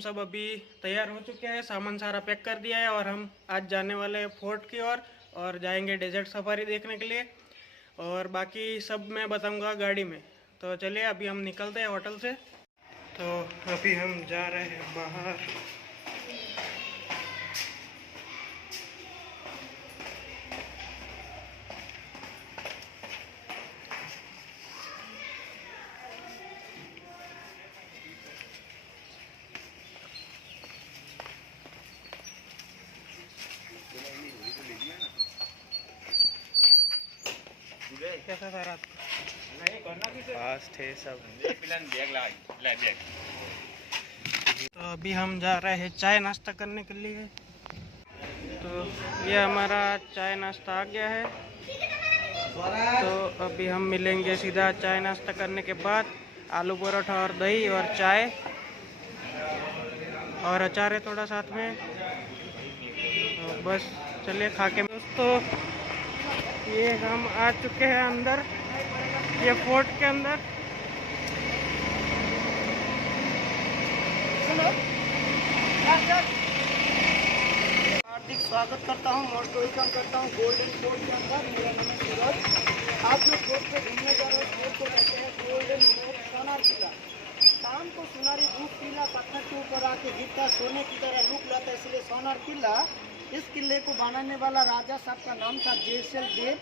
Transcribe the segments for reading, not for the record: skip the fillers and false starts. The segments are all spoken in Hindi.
हम सब अभी तैयार हो चुके हैं, सामान सारा पैक कर दिया है और हम आज जाने वाले हैं फोर्ट की ओर और जाएंगे डेजर्ट सफारी देखने के लिए। और बाकी सब मैं बताऊंगा गाड़ी में। तो चलिए अभी हम निकलते हैं होटल से। तो अभी हम जा रहे हैं बाहर। कैसा था रात फास्ट है सब। तो अभी हम जा रहे हैं चाय नाश्ता करने के लिए। तो ये हमारा चाय नाश्ता आ गया है। तो अभी हम मिलेंगे सीधा चाय नाश्ता करने के बाद। आलू परोठा और दही और चाय और अचार है थोड़ा साथ में। तो बस चलिए खा के। दोस्तों ये हम आ चुके हैं अंदर, ये फोर्ट के अंदर। हार्दिक स्वागत करता हूँ, मोस्ट वेलकम करता हूँ गोल्डन फोर्ट के अंदर। मेरा नाम है सूरज। आप जो फोर्ट पे घूमने जा रहे हैं फोर्ट को कहते हैं गोल्डन फोर्ट सोनार किला। शाम को सुनारी धूप पीला पत्थर के ऊपर आके गिरता सोने की तरह लुक लाता है, इसलिए सोनार किला। इस किले को बनाने वाला राजा साहब का नाम था जैसलमेर,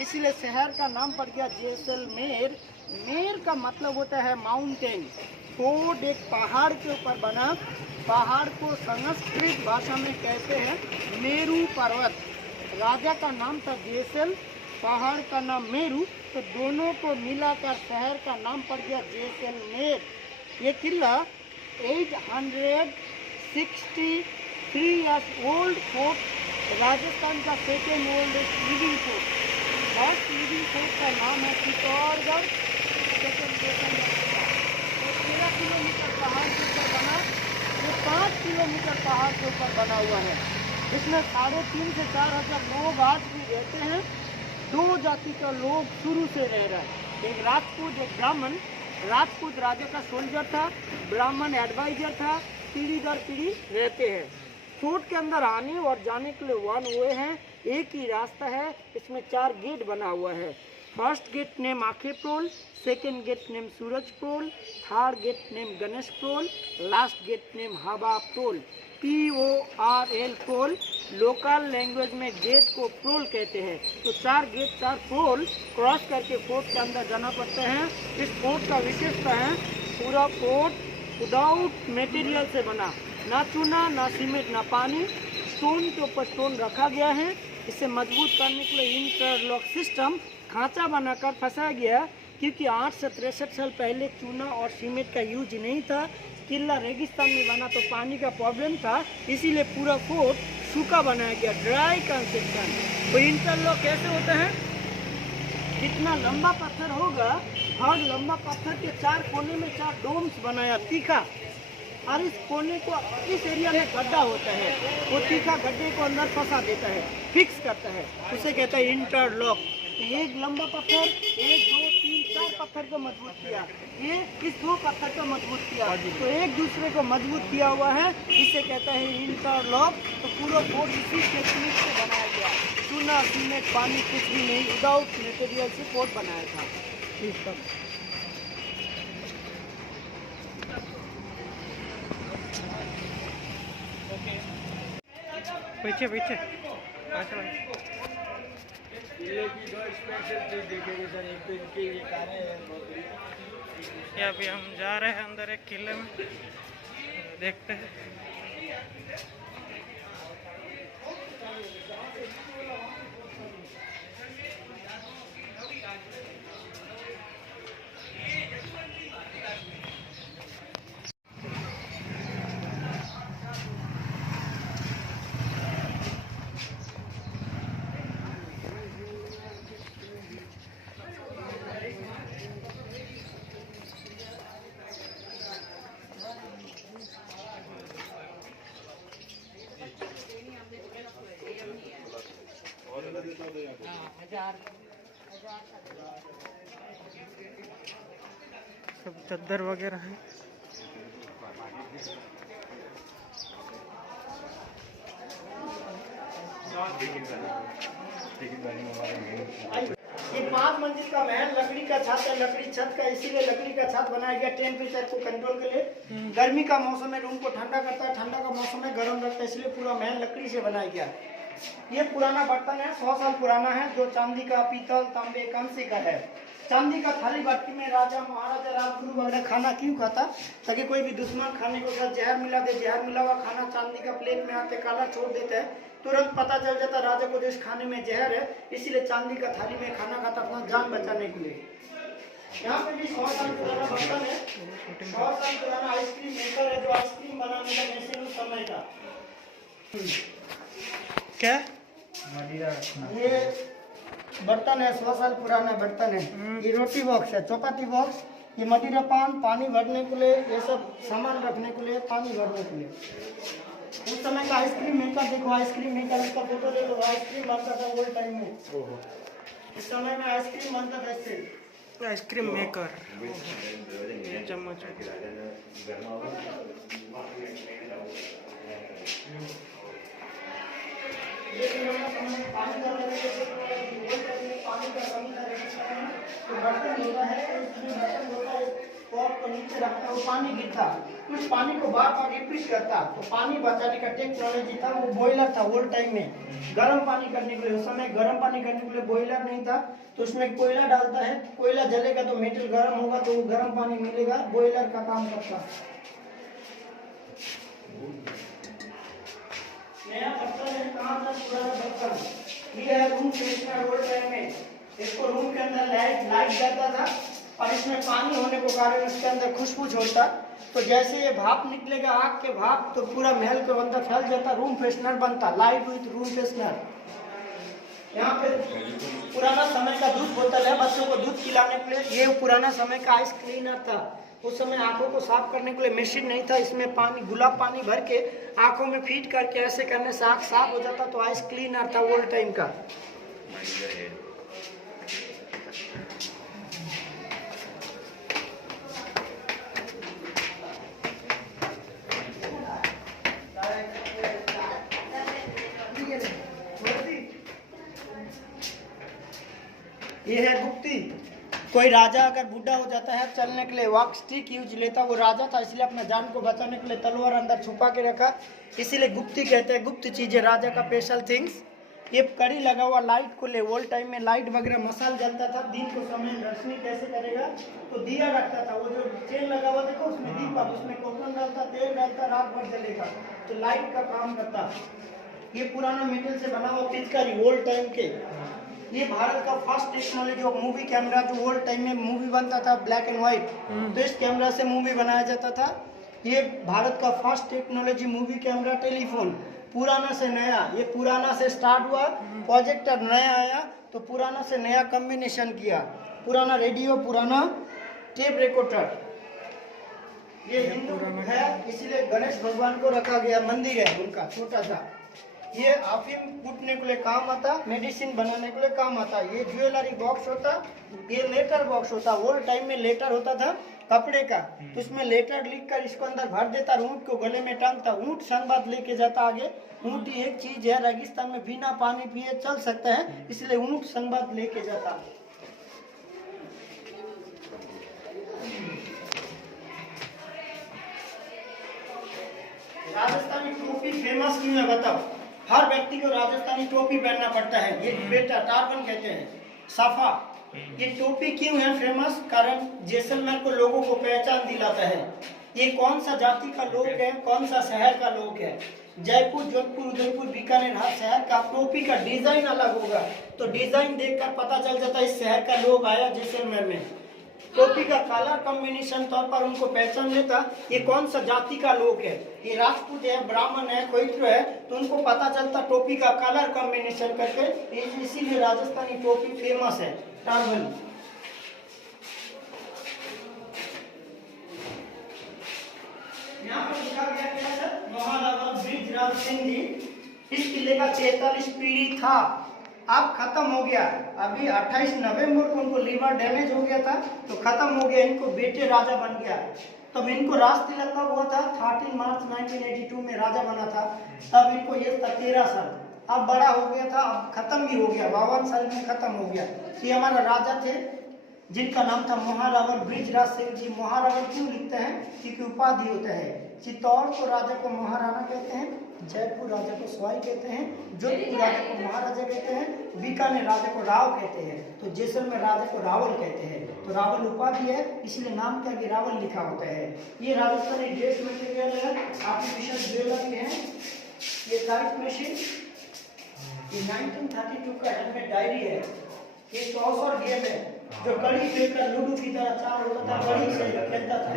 इसलिए शहर का नाम पड़ गया जैसलमेर। मेर का मतलब होता है माउंटेन। फोर्ट एक पहाड़ के ऊपर बना। पहाड़ को संस्कृत भाषा में कहते हैं मेरू पर्वत। राजा का नाम था जैसल, पहाड़ का नाम मेरू, तो दोनों को मिलाकर शहर का नाम पड़ गया जैसलमेर। ये किला 863 ईयर्स ओल्ड फोर्ट, राजस्थान का second oldest living fort. First living fort का नाम है चित्तौड़गढ़। सेकेंड 13 किलोमीटर पहाड़ के ऊपर बना। ये 5 किलोमीटर पहाड़ के ऊपर बना हुआ है। इसमें 3,500 से 4,000 लोग आज भी रहते हैं। 2 जाति का लोग शुरू से रह रहा है, एक राजपूत एक ब्राह्मण। राजपूत राजा का सोल्जर था, ब्राह्मण एडवाइजर था, पीढ़ी दर पीढ़ी रहते हैं। फोर्ट के अंदर आने और जाने के लिए 1 वे हैं, एक ही रास्ता है। इसमें 4 गेट बना हुआ है। First gate name Akhe Prol, second gate name Suraj Prol, third gate name Ganesh Prol, last gate name Hawa Prol, PORL Prol. Local language में गेट को प्रोल कहते हैं। तो 4 गेट 4 प्रोल क्रॉस करके फोर्ट के अंदर जाना पड़ता है। इस फोर्ट का विशेषता है पूरा फोर्ट विदाउट मटेरियल से बना, ना चूना ना सीमेंट ना पानी। स्टोन के ऊपर स्टोन रखा गया है। इसे मजबूत करने के लिए इंटरलॉक सिस्टम खांचा बनाकर फंसाया गया, क्योंकि 8 से 63 साल पहले चूना और सीमेंट का यूज नहीं था। किला रेगिस्तान में बना तो पानी का प्रॉब्लम था, इसीलिए पूरा फोर्ट सूखा बनाया गया, ड्राई कंस्ट्रक्शन। तो इंटरलॉक कैसे होता है, कितना लंबा पत्थर होगा, हर लंबा पत्थर के 4 कोने में 4 डोम्स बनाया तीखा, और इस कोने को इस एरिया में गड्ढा होता है, वो तीखा गड्ढे को अंदर फंसा देता है, फिक्स करता है, उसे कहता है इंटरलॉक। तो एक लंबा पत्थर 1 2 3 4 पत्थर को मजबूत किया, ये इस 2 पत्थर को मजबूत किया, तो एक दूसरे को मजबूत किया हुआ है, इसे कहता है इंटरलॉक। तो पूरा फोर्ट इसी टेक्निक से बनाया गया, चूना सीमेंट पानी कुछ भी नहीं, विदाउट मटेरियल से फोर्ट बनाया था। पीछे पीछे ये अभी हम जा रहे हैं अंदर एक किले में, देखते हैं। सब चद्दर वगैरह है। ये 5 मंजिल का महल लकड़ी का छत है, लकड़ी छत का, इसीलिए लकड़ी का छत बनाया गया टेम्परेचर को कंट्रोल के लिए। गर्मी का मौसम में रूम को ठंडा करता है, ठंडा का मौसम में गर्म रखता है, इसलिए पूरा महल लकड़ी से बनाया गया। ये पुराना बर्तन है, 100 साल पुराना है, जो चांदी का, पीतल, तांबे, कांसे का है। चांदी का थाली बाटी में राजा महाराजा राजगुरु वगैरह खाना क्यों खाता? ताकि कोई भी दुश्मन खाने को साथ जहर मिला दे, जहर मिला हुआ खाना चांदी का प्लेट में आते काला छोड़ देता है, तुरंत पता चल जाता राजा को इस खाने में जहर है, इसीलिए चांदी का थाली में खाना खाता अपना जान बचाने के लिए। यहाँ पे भी 100 साल पुराना बर्तन है, 100 साल पुराना आइसक्रीम मेकर है, जो आइसक्रीम बनाने का मशीन उस समय का। क्या ये बर्तन है, 100 साल पुराना बर्तन है। ये रोटी बॉक्स है, चपाती बॉक्स, ये मदिरा पान, पानी भरने के लिए, ये सब सामान रखने के लिए, पानी भरने के लिए। उस समय का आइसक्रीम मेकर देखो, आइसक्रीम मेकर, उसका फोटो ले लो, आइसक्रीम बनता था वो टाइम में। इस समय में आइसक्रीम बनता था इससे। आइसक्रीम मेकर, चम्मच। ये पानी का कमी था, तो बर्तन होता है, बर्तन होता है, पॉट को नीचे रखता है, वो पानी गिरता, उस पानी को बार बार रिपीट करता, तो पानी बचाने का टेक्नोलॉजी था, वो बॉयलर था ओल्ड टाइम में, गर्म पानी करने के लिए। उस समय गर्म पानी करने के लिए बॉयलर नहीं था, तो उसमें कोयला डालता है, कोयला जलेगा तो मेटल गर्म होगा, तो वो गर्म पानी मिलेगा, बॉयलर का काम करता। नया बर्तन है, कहाँ था पुराना बर्तन, ये है रूम फ्रेशनर ओल्ड टाइम में। इसको रूम के अंदर लाइट जाता था, और इसमें पानी होने के कारण इसके अंदर खुशबू छोड़ता, तो जैसे ये भाप निकलेगा, आग के भाप, तो पूरा महल के अंदर फैल जाता, रूम फ्रेशनर बनता, लाइट विथ रूम फ्रेशनर। यहाँ पे पुराना समय का दूध बोतल है, बच्चों को दूध पिलाने के लिए। ये पुराना समय का आइस क्लीनर था, उस समय आंखों को साफ करने के लिए मशीन नहीं था, इसमें पानी, गुलाब पानी भर के आंखों में फीड करके ऐसे करने से आंख साफ हो जाता, तो आइस क्लीनर था ओल्ड टाइम का। ये है गुप्ती। कोई राजा अगर बूढ़ा हो जाता है, चलने के लिए वॉक स्टिक यूज लेता, वो राजा था इसलिए अपना जान को बचाने के लिए तलवार अंदर छुपा के रखा, इसीलिए गुप्ती कहते हैं, गुप्त चीजें, राजा का स्पेशल थिंग्स। ये कड़ी लगा हुआ लाइट को ले, ओल्ड टाइम में लाइट वगैरह मसाल जलता था, दिन को समय रोशनी कैसे करेगा, तो दिया रखता था, वो जो चेन लगा हुआ देखो उसमें दीपक, उसमें कोकन डालता, तेल डालता, रात भर जलेगा, तो लाइट का काम करता। ये पुराना मेटल से बना हुआ पिचकारी ओल्ड टाइम के। ये भारत का first technology of movie camera, जो ओल्ड टाइम में मूवी बनता था ब्लैक एंड व्हाइट, तो इस कैमरा से मूवी बनाया जाता था। ये भारत का first technology movie camera. Telephone पुराना से नया, ये पुराना से स्टार्ट हुआ, प्रोजेक्टर नया आया, तो पुराना से नया कॉम्बिनेशन किया। पुराना रेडियो, पुराना टेप रिकॉर्डर। ये हिंदू है, इसीलिए गणेश भगवान को रखा गया, मंदिर है उनका छोटा सा। ये अफीम कूटने के लिए काम आता, मेडिसिन बनाने के लिए काम आता। ये ज्वेलरी बॉक्स होता, ये लेटर बॉक्स होता। ओल्ड टाइम में लेटर होता था कपड़े का, तो उसमें लेटर लिखकर इसको अंदर भर देता, ऊँट को गले में टांगता, ऊँट संवाद लेके जाता आगे। ऊँट एक चीज है, रेगिस्तान में बिना पानी पिए चल सकता है, इसलिए ऊँट संवाद लेके जाता। राजस्थानी टोपी फेमस क्यों है बताओ? हर व्यक्ति को राजस्थानी टोपी पहनना पड़ता है, ये बेटा टार्बन कहते हैं, साफा। ये टोपी क्यों है फेमस? कारण जैसलमेर को लोगों को पहचान दिलाता है। ये कौन सा जाति का लोग है, कौन सा शहर का लोग है। जयपुर, जोधपुर, उदयपुर, बीकानेर, हर शहर का टोपी का डिजाइन अलग होगा, तो डिजाइन देखकर पता चल जाता है इस शहर का लोग आया जैसलमेर में। टोपी का कलर कॉम्बिनेशन तौर पर उनको पहचान लेता, ये कौन सा जाति का लोग है, ये राजपूत है, ब्राह्मण है, कोइत्र है, तो उनको पता चलता टोपी का कलर कॉम्बिनेशन करके। इसीलिए राजस्थानी टोपी फेमस है, टार्बन। यहाँ पर लिखा गया क्या है? महाराजा बृजराज सिंह जी, इस किले का 43 पीढ़ी था, अब खत्म हो गया। अभी 28 नवंबर को उनको लीवर डैमेज हो गया था, तो खत्म हो गया, इनको बेटे राजा बन गया। तब इनको राज तिलक कब हुआ था? 13 मार्च 1982 में राजा बना था, तब इनको ये था 13 साल। अब बड़ा हो गया था, अब खत्म भी हो गया, 52 साल में खत्म हो गया। ये हमारा राजा थे जिनका नाम था महारावल बृजराज सिंह जी। महारावल क्यों लिखते हैं? क्योंकि उपाधि होता है। चित्तौड़ को राजा को महाराणा कहते हैं, जयपुर राजा को सवाई कहते हैं, जोधपुर राजा को महाराजा कहते हैं, बीकानेर राजा को राव कहते हैं, तो जैसलमेर राजा को रावल कहते हैं। तो रावल उपाधि है, इसलिए नाम के आगे रावल लिखा होता है। ये राजस्थानी ड्रेस मटेरियल है, आर्टिफिशियल ज्वेलरी है, ये टाइप मशीन, ये 1932 का हैंडमेड डायरी है, ये टॉसर गेम है जो कड़ी खेलकर लूडो की तरह चार होता था, कड़ी से खेलता था।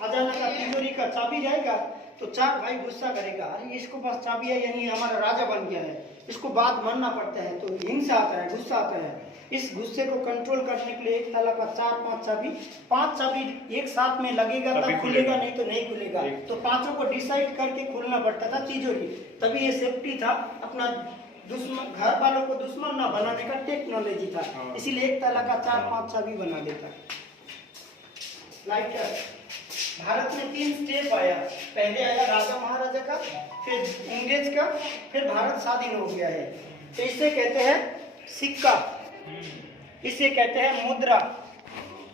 खजाना का तिजोरी का चाबी रहेगा तो चार भाई गुस्सा करेगा, अरे इसको पास चाबी है यानी हमारा राजा बन गया है, इसको बात मानना पड़ता है, तो हिंसा आता है, गुस्सा आता है। इस गुस्से को कंट्रोल करने के लिए एक ताला का 4-5 चाबी, 5 चाबी एक साथ में लगेगा तब खुलेगा, नहीं तो नहीं खुलेगा। तो पांचों को डिसाइड करके खोलना पड़ता था तिजोरी, तभी ये सेफ्टी था। अपना दुश्मन, घर वालों को दुश्मन ना बनाने का टेक्नोलॉजी था, इसीलिए एक ताला का 4-5 चाबी बना देता। लाइटर भारत में 3 स्टेप आया, पहले आया राजा महाराजा का, फिर अंग्रेज का, फिर भारत स्वाधीन हो गया है। तो इसे कहते हैं सिक्का, इसे कहते हैं मुद्रा,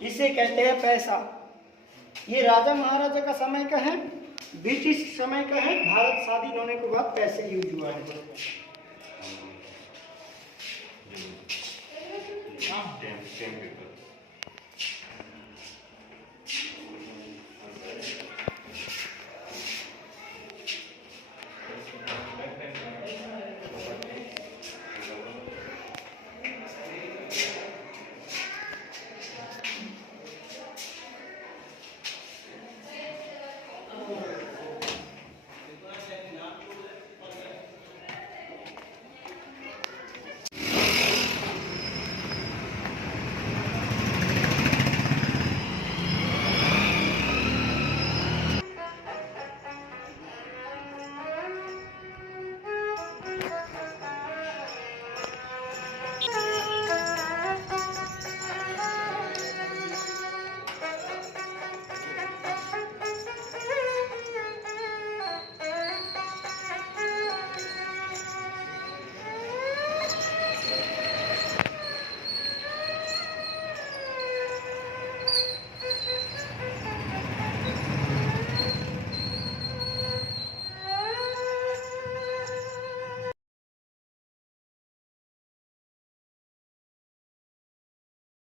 इसे कहते हैं पैसा। ये राजा महाराजा का समय का है, ब्रिटिश समय का है, भारत स्वाधीन होने के बाद पैसे यूज हुआ है।